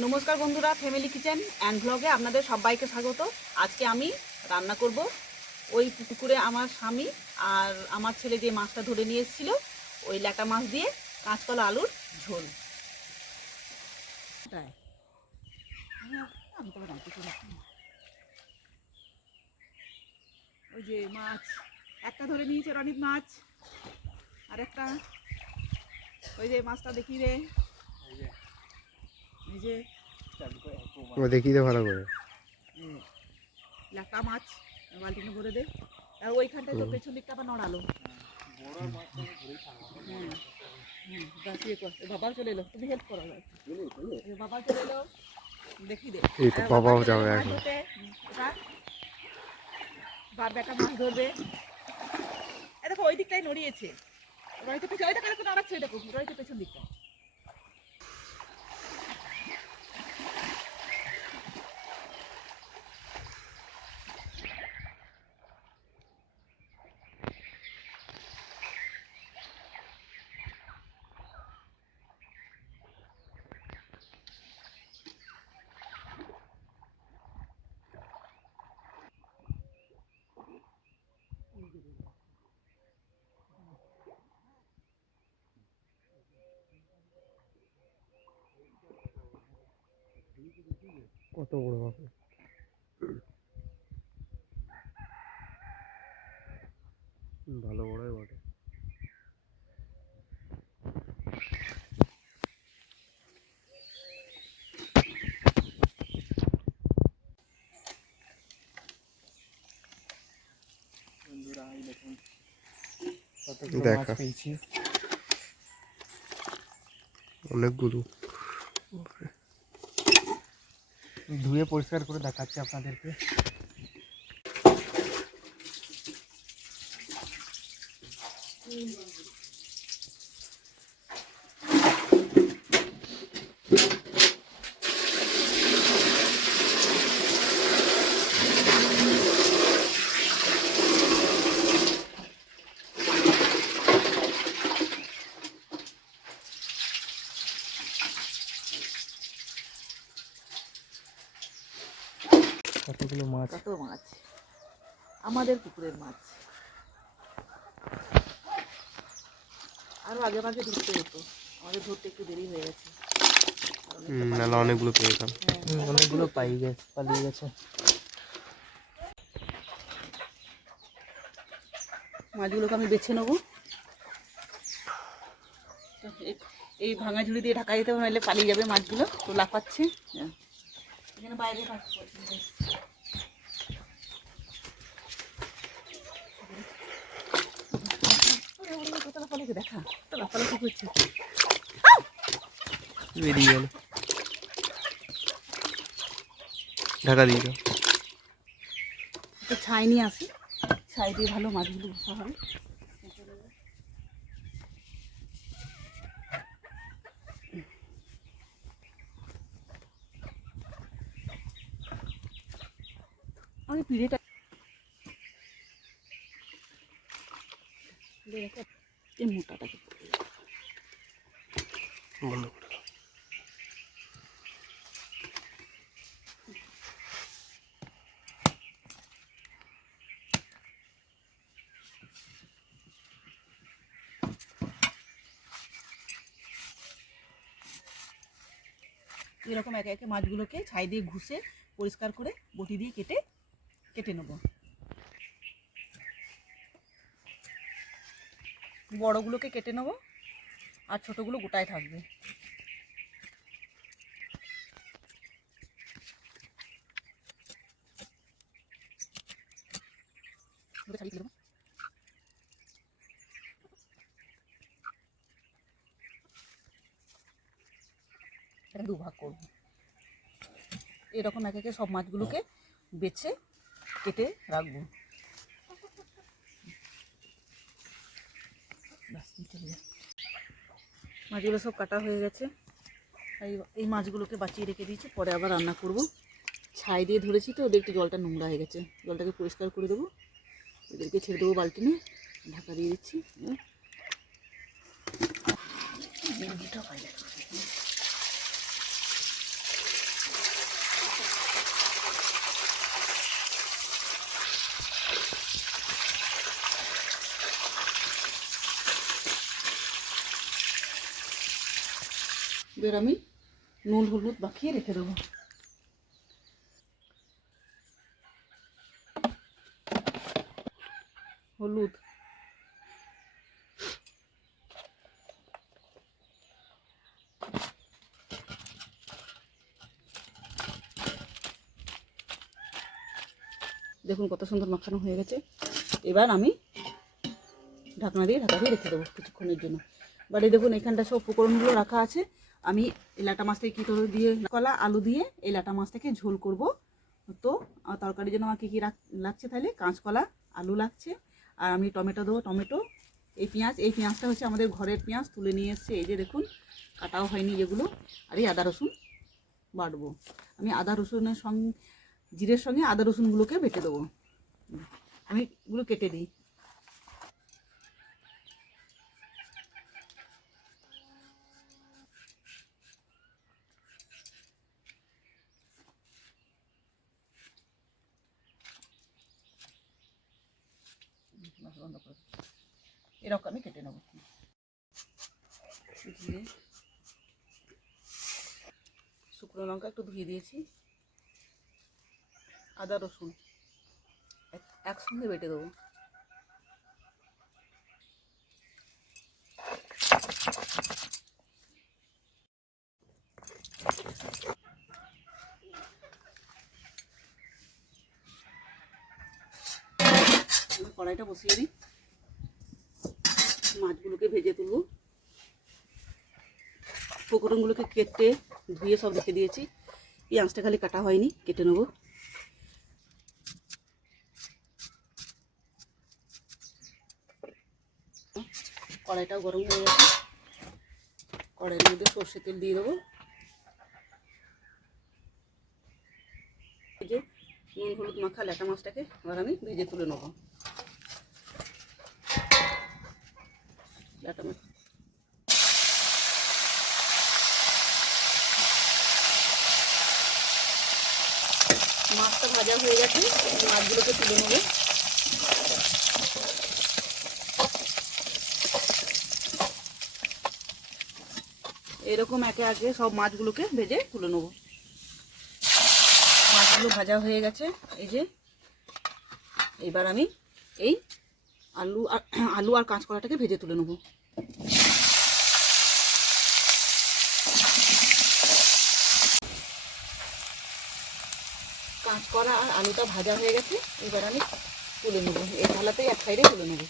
নমস্কার বন্ধুরা, family kitchen and ব্লগে আপনাদের সবাইকে স্বাগত। আজকে আমি রান্না করব ওই পুকুরে আমার স্বামী আর আমার ছেলে যে মাছটা ধরে নিয়ে এসেছিল, ওই ল্যাটা মাছ দিয়ে কাঁচকলা আলুর ঝোল। ওই যে মাছ একটা ধরে নিয়েছে রনিত মাছ, আর একটা ওই যে মাছটা দেখি রে, এই যে দেখি দে ভালো করে ল্যাটা মাছ বালতিনে ভরে দে। আর ওইখানটায় তো পেছন দিকটা আবার নড়ালো। বাবাও চলে এলো, তুমি হেল্প করো। বাবা চলে এলো, দেখি দে। এই তো বাবাও যাবে এখন। বার বেটা মাছ ধরবে। এ দেখো ওই দিকটাই নড়িয়েছে, রয়েছে পেছন, ওইটা কারো নড়াচ্ছে, দেখো রয়েছে পেছন দিকটা। কত বড় বাপু, ভালো বড়ই বটে। দেখা অনেকগুলো ধুয়ে পরিষ্কার করে দেখাচ্ছি আপনাদেরকে। কতগুলো মাছ, কত মাছ, আমাদের পুকুরের মাছ। আরো আগে ভাগে ধরতে হতো, আমাদের ধরতে একটু দেরি হয়ে গেছে। নাহলে অনেকগুলো পেয়েছিলাম। অনেকগুলো পালিয়ে গেছে। মাছগুলোকে আমি বেছে নেবো। এই ভাঙা ঝুড়ি দিয়ে ঢাকা দিতে হবে, নাহলে পালিয়ে যাবে মাছগুলো। তো লাফাচ্ছে এখানে বাইরে কাজ করছে। দেখা তো লাফালাফি করছে, বেরিয়ে গেল। ঢাকা দিয়ে দাও। তো ছাই নিয়ে আসি, ছাই দিয়ে ভালো মাছগুলো বসা হবে। আমি পিড়েটা এই মোটাটাকে বন্ধ করে এরকম একে একে মাছগুলোকে ছাই দিয়ে ঘুষে পরিষ্কার করে বটি দিয়ে কেটে নেব। বড়গুলোকে কেটে নেব, আর ছোটগুলো গোটায় থাকবে। দুভাগ করব। এরকম একে একে সব মাছগুলোকে বেছে কেটে রাখবো। মাছগুলো সব কাটা হয়ে গেছে। এই মাছগুলোকে বাঁচিয়ে রেখে দিয়েছি, পরে আবার রান্না করব। ছাই দিয়ে ধরেছি তো, ওদের একটু জলটা নোংরা হয়ে গেছে, জলটাকে পরিষ্কার করে দেবো। ওদেরকে ছেড়ে দেবো বালতিনে, ঢাকা দিয়ে দিচ্ছি। এবার আমি নুন হলুদ মাখিয়ে রেখে দেবো। হলুদ, দেখুন কত সুন্দর মাখানো হয়ে গেছে। এবার আমি ঢাকনা দিয়ে রেখে দেবো কিছুক্ষণের জন্য। এবারে দেখুন এখানটা সব উপকরণগুলো রাখা আছে। আমি এই ল্যাটা মাছ থেকে কী করে দিয়ে কলা আলু দিয়ে এই ল্যাটা মাছ থেকে ঝোল করব। তো তরকারির জন্য আমার কী কী লাগছে, তাহলে কাঁচকলা, আলু লাগছে, আর আমি টমেটো দেবো, টমেটো, এই পেঁয়াজটা হচ্ছে আমাদের ঘরের পেঁয়াজ, তুলে নিয়ে এসছে, এই যে দেখুন কাটাও হয়নি যেগুলো, আর এই আদা রসুন বাটবো। আমি আদা রসুনের সঙ্গে জিরের সঙ্গে আদা রসুনগুলোকে বেটে দেবো। আমি এগুলো কেটে দিই। এরকম আমি কেটে নেব। দিয়ে শুকনো লঙ্কা একটু ধুয়ে দিয়েছি, আদা রসুন একসঙ্গে বেটে দেবো। কড়াইটা বসিয়ে দিই, মাছগুলোকে ভেজে তুলবো। উপকরণগুলোকে কেটে ধুয়ে সব রেখে দিয়েছি, পেঁয়াজটা খালি কাটা হয়নি, কেটে নেবো। কড়াইটাও গরম হয়ে গেছে, কড়াইয়ের মধ্যে সর্ষে তেল দিয়ে দেবো। এই যে নুন হলুদ মাখা ল্যাটা মাছটাকে এবার আমি ভেজে তুলে নেবো। ল্যাটা মাছ মাছটা ভাজা হয়ে গেছে, মাছগুলোকে তুলে নেবো। এরকম একে একে সব মাছগুলোকে ভেজে তুলে নেবো। মাছগুলো ভাজা হয়ে গেছে, এই যে এবার আমি এই আলু আর কাঁচকলাটাকে ভেজে তুলে নেবো। কাঁচকলা আর আলুটা ভাজা হয়ে গেছে, এবার আমি তুলে নেবো। এই থালাতেই এক সাইডে তুলে নেবো।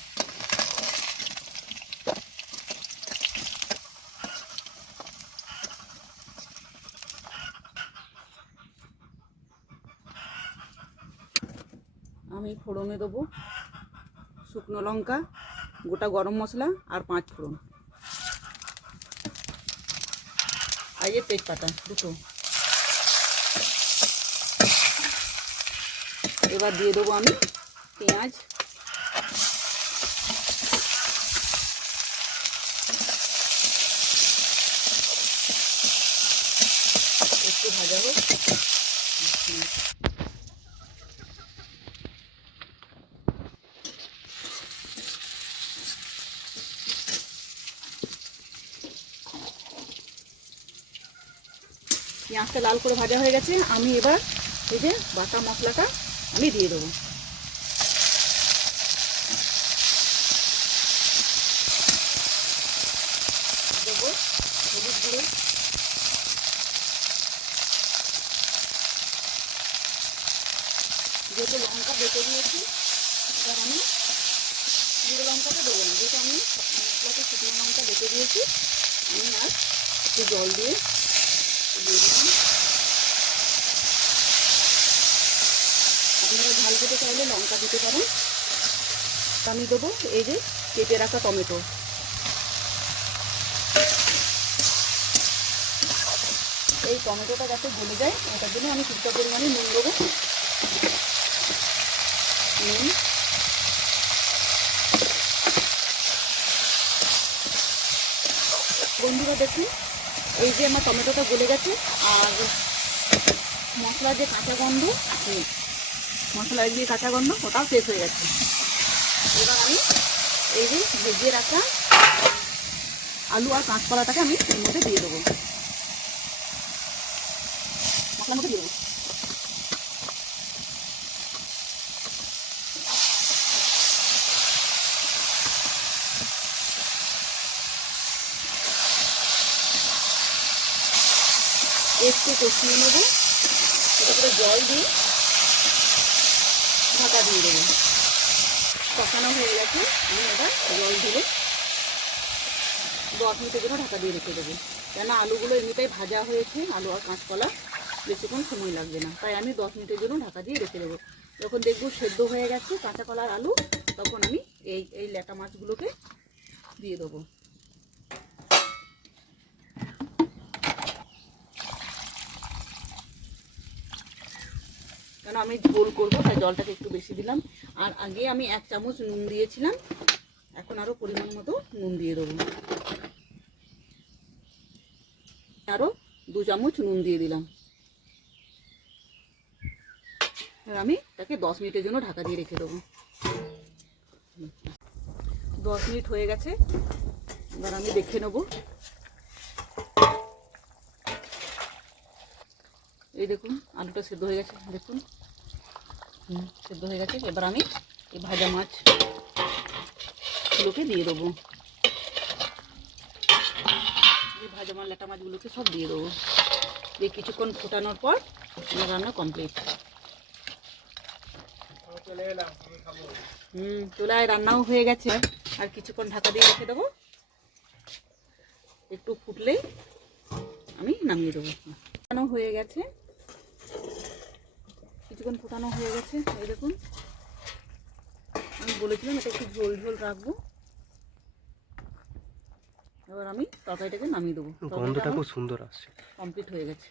আমি ফোড়নে দেবো শুকনো লঙ্কা, গোটা গরম মশলা আর 5 ফোড়ন, আর এই তেজপাতা দুটো। এবার দিয়ে দেবো আমি পেঁয়াজ, একটু ভাজা হোক। পেঁয়াজটা লাল করে ভাজা হয়ে গেছে, আমি এবার এই যে বাটা মশলাটা আমি দিয়ে দেবো। দেবো হলুদ গুঁড়ো, যেহেতু লঙ্কা বেটে দিয়েছি, এবার আমি গুঁড়ো লঙ্কাটা দেবো না, যেহেতু আমি মশলাতে শুকনো লঙ্কা বেটে দিয়েছি। আমি আর একটু জল দিয়ে দিলাম। আপনারা ঝাল খেতে চাইলে লঙ্কা দিতে পারেন। আমি দেবো এই যে কেটে রাখা টমেটো, এই টমেটোটা যাতে গলে যায় ওটার জন্য আমি কিছুটা পরিমাণে নুন দেবো। নুন, বন্ধুরা দেখুন এই যে আমার টমেটোটা গলে গেছে, আর মশলার যে কাঁচা গন্ধ, মশলার যে কাঁচা গন্ধ ওটাও শেষ হয়ে গেছে। এবার আমি এই যে ভেজে রাখা আলু আর কাঁচকলাটাকে আমি এর মধ্যে দিয়ে দেবো। মশলার মধ্যে দিয়ে দেবো। একটু কষিয়ে নেবো, এটা করে জল দিয়ে ঢাকা দিয়ে দেবো। কষানো হয়ে গেছে, আমি এটা জল ঢেলে 10 মিনিটের জন্য ঢাকা দিয়ে রেখে দেবো। কেন আলুগুলো এমনিতেই ভাজা হয়েছে, আলু আর কাঁচকলা বেশিক্ষণ সময় লাগবে না, তাই আমি 10 মিনিটের জন্য ঢাকা দিয়ে রেখে দেবো। যখন দেখবো সেদ্ধ হয়ে গেছে কাঁচা কলা আর আলু, তখন আমি এই ল্যাটা মাছগুলোকে দিয়ে দেবো। কেন আমি ঝোল করবো, তাই জলটাকে একটু বেশি দিলাম। আর আগে আমি 1 চামচ নুন দিয়েছিলাম, এখন আরও পরিমাণ মতো নুন দিয়ে দেবো। আরও 2 চামচ নুন দিয়ে দিলাম। আর আমি তাকে 10 মিনিটের জন্য ঢাকা দিয়ে রেখে দেবো। 10 মিনিট হয়ে গেছে, এবার আমি দেখে নেবো। এই দেখুন আলুটা সেদ্ধ হয়ে গেছে, দেখুন সেদ্ধ হয়ে গেছে। এবার আমি এই ভাজা মাছগুলোকে দিয়ে দেবো, এই ভাজা মাছ ল্যাটা মাছগুলোকে সব দিয়ে দেবো। দিয়ে কিছুক্ষণ ফোটানোর পর আমার রান্না কমপ্লিট। চলে আয়, রান্নাও হয়ে গেছে। আর কিছুক্ষণ ঢাকা দিয়ে রেখে দেবো, একটু ফুটলেই আমি নামিয়ে দেবো। ফোটানো হয়ে গেছে, কিছুক্ষণ ফোটানো হয়ে গেছে। এই দেখুন আমি বলেছিলাম এটা একটু ঝোল ঝোল রাখবো। এবার আমি তরকারিটাকে নামিয়ে দেবো। গন্ধটা খুব সুন্দর আসছে। কমপ্লিট হয়ে গেছে।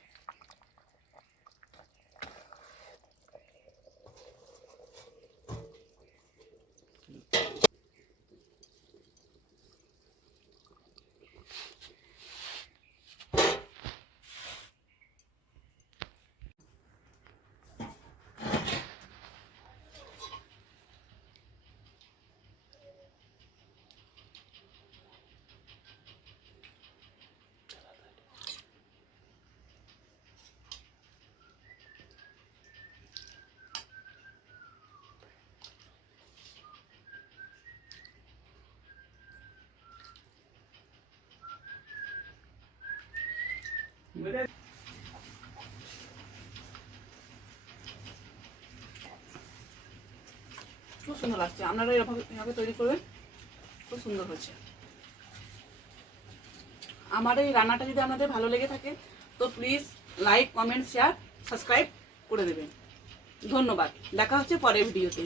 খুব সুন্দর লাগছে, আপনারা এভাবে তৈরি করবেন, খুব সুন্দর হচ্ছে। আমার এই রান্নাটা যদি আপনাদের ভালো লেগে থাকে তো please like, comment, share, subscribe করে দেবেন। ধন্যবাদ, দেখা হচ্ছে পরের ভিডিওতে।